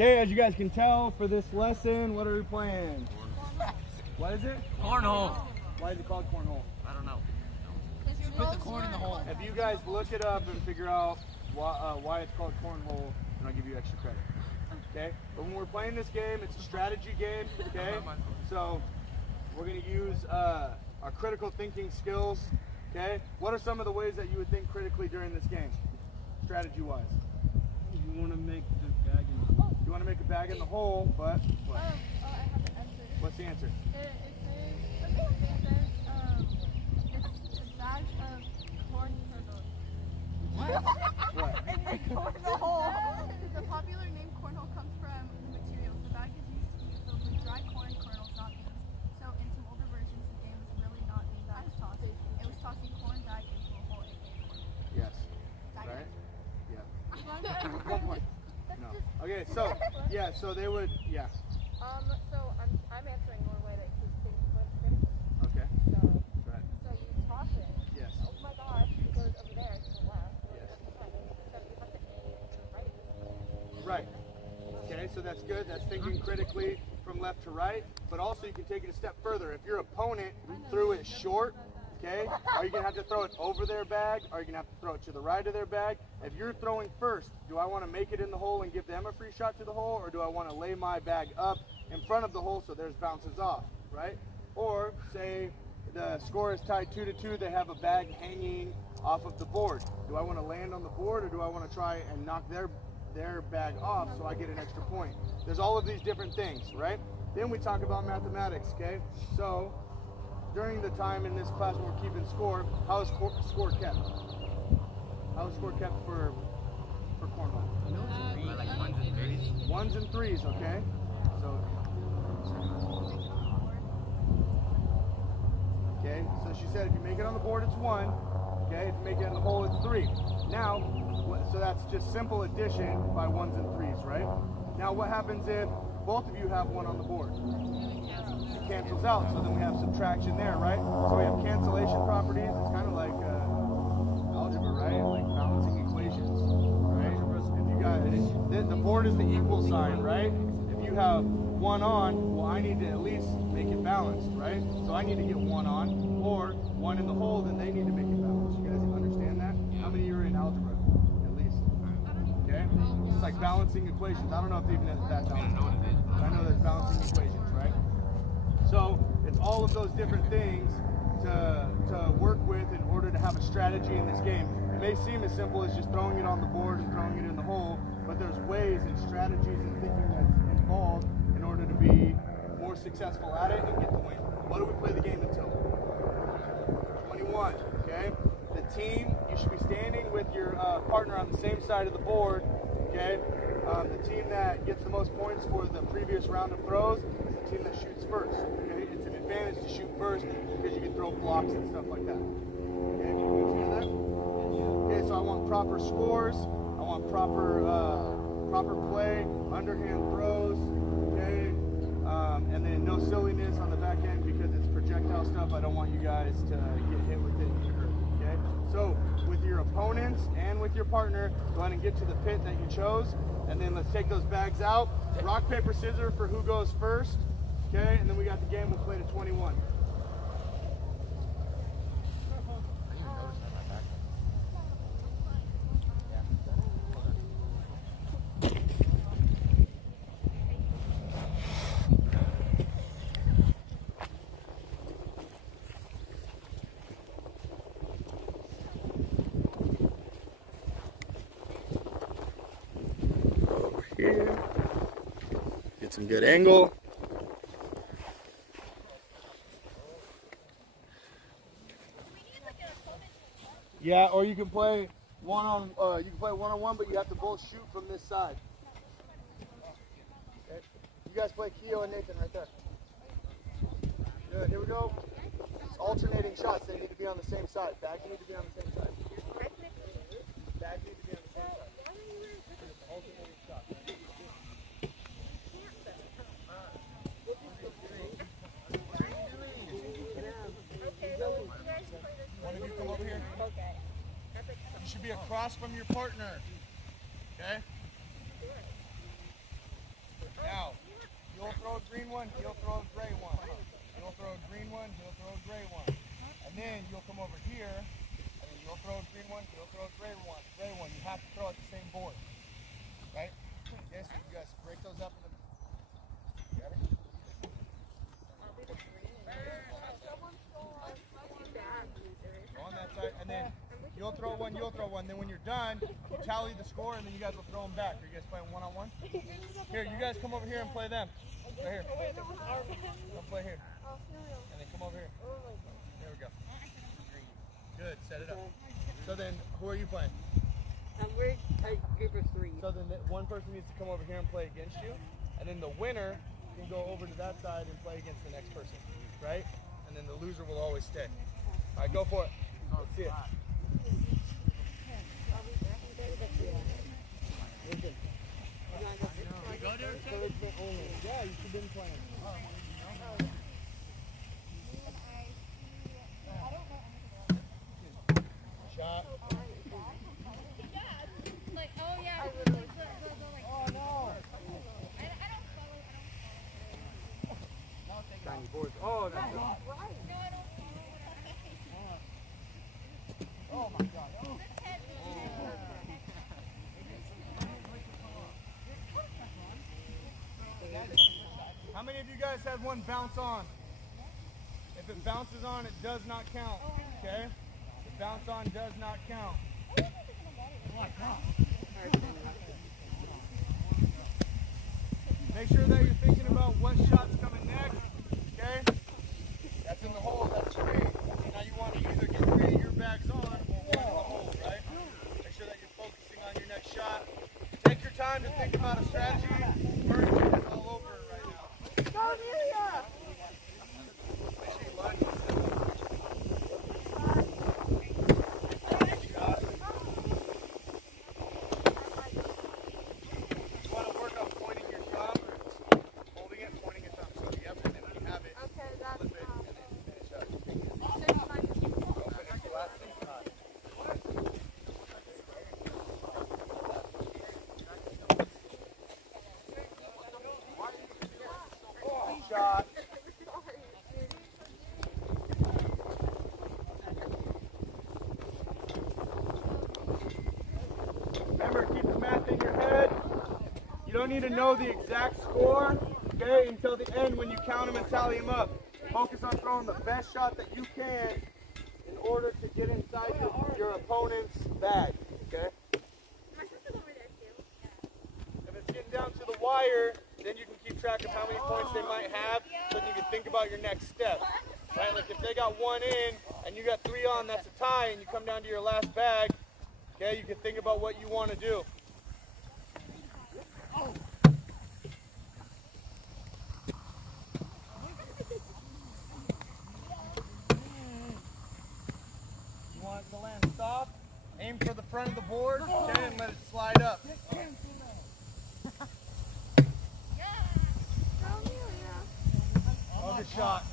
Okay, as you guys can tell, for this lesson, what are we playing? What is it? Cornhole. Why is it called cornhole? I don't know. Put the corn in the hole. If you guys look it up and figure out why it's called cornhole, then I'll give you extra credit. Okay? But when we're playing this game, it's a strategy game. Okay? So we're going to use our critical thinking skills. Okay? What are some of the ways that you would think critically during this game, strategy-wise? You want to make the bag in the hole. You want to make a bag in the hole, but what? I have an answer. What's the answer? It says, it's a bag of corn kernels. What? And they corn the hole. The popular name cornhole comes from the materials. The bag is used to be filled with dry corn kernels, not beans. So in some older versions, the game was really not being bags tossing. It was tossing corn bag into a hole and corn. Yes. Right? Yeah. 1 point. No. Okay, so, yeah, so they would, yeah. So I'm answering one way that keeps things critical. Okay. So, Go ahead. so you toss it. Yes. Oh my gosh, it goes over there to the left. Yes. So you have to aim to the right. Right. Okay, so that's good. That's thinking critically from left to right, but also you can take it a step further. If your opponent threw it short, okay, are you going to have to throw it over their bag? Or are you going to have to throw it to the right of their bag? If you're throwing first, do I want to make it in the hole and give them a free shot to the hole, or do I want to lay my bag up in front of the hole so theirs bounces off, right? Or say the score is tied 2-2, they have a bag hanging off of the board. Do I want to land on the board, or do I want to try and knock their bag off so I get an extra point? There's all of these different things, right? Then we talk about mathematics, okay? So during the time in this class when we're keeping score, how is score kept? How is score kept for cornhole? Like ones and threes. Ones and threes, okay? So, okay, so she said if you make it on the board, it's 1. Okay, if you make it in the hole, it's 3. Now, so that's just simple addition by 1s and 3s, right? Now, what happens if both of you have 1 on the board? It cancels out, so then we have subtraction there, right? So we have cancellation properties. It's kind of like algebra, right? Like balancing equations, right? If you got the board is the equal sign, right? If you have 1 on, well, I need to at least make it balanced, right? So I need to get 1 on, or 1 in the hole, then they need to make it balanced. You guys understand that? How many are in algebra, at least? Okay? It's like balancing equations. I don't know if even that's algebra. I know there's balancing equations, right? So it's all of those different things to work with in order to have a strategy in this game. It may seem as simple as just throwing it on the board and throwing it in the hole, but there's ways and strategies and thinking that's involved in order to be more successful at it and get the win. What do we play the game until? 21, okay? The team, you should be standing with your partner on the same side of the board, okay? The team that gets the most points for the previous round of throws is the team that shoots first, okay? It's an advantage to shoot first because you can throw blocks and stuff like that. Okay, can you understand that? Okay, so I want proper scores, I want proper play, underhand throws, okay? And then no silliness on the back end because it's projectile stuff. I don't want you guys to get hit with it and get hurt, okay? So with your opponents and with your partner, go ahead and get to the pit that you chose, and then let's take those bags out. Rock, paper, scissors for who goes first, okay? And then we got the game, we'll play to 21. Here, get some good angle. Yeah, or you can play one-on-one, but you have to both shoot from this side. Okay. You guys play Keo and Nathan right there. Good. Here we go. It's alternating shots. They need to be on the same side. Bags need to be on the same side. Bags need to be on the same side. Alternating shots. One of you come over here. Okay. You should be across from your partner. Okay? one, he'll throw a gray one. You'll throw a green one, he'll throw a gray one. And then you'll come over here, and then you'll throw a green one, he'll throw a gray one. You have to throw at the same board. Right? Okay, so you guys break those up into. Got it? Go on that side, and then you'll throw one, Then when you're done, you tally the score, and then you guys will throw them back. Are you guys playing one-on-one? Here, you guys come over here and play them. Right here. Come play here. And then come over here. There we go. Good, set it up. So then, who are you playing? We're a group of 3. So then one person needs to come over here and play against you, and then the winner can go over to that side and play against the next person, right? And then the loser will always stay. All right, go for it. Let's see it. Yeah, you should have been playing. Shot. Like, oh yeah. Oh no. I don't follow. Tiny boards. Oh, that's No, I don't follow. Oh my God. Oh. How many of you guys had one bounce on? If it bounces on, it does not count. Okay? If bounce on does not count. Make sure that you're thinking about what shot's coming next. Okay? That's in the hole. That's 3. Now you want to either get 3 of your bags on or 1 in the hole, right? Make sure that you're focusing on your next shot. Take your time to think about a strategy. Murray is all over it right now. Go, Amelia! Make sure you line this up. You want to work on pointing your thumb or holding it, pointing your thumb. So you have to, when you have it, flip it, and then finish up. Open it, the last thing's not. Shot. Remember, keep the math in your head. You don't need to know the exact score, okay, until the end when you count them and tally them up. Focus on throwing the best shot that you can in order to get inside your opponent's bag, okay? If it's getting down to the wire, then you can keep track of how many points they might have so you can think about your next step. Right? Like if they got 1 in and you got 3 on, that's a tie, and you come down to your last bag, okay, you can think about what you want to do. You want it to land soft, aim for the front of the board, okay, and let it slide up. Oh, good shot.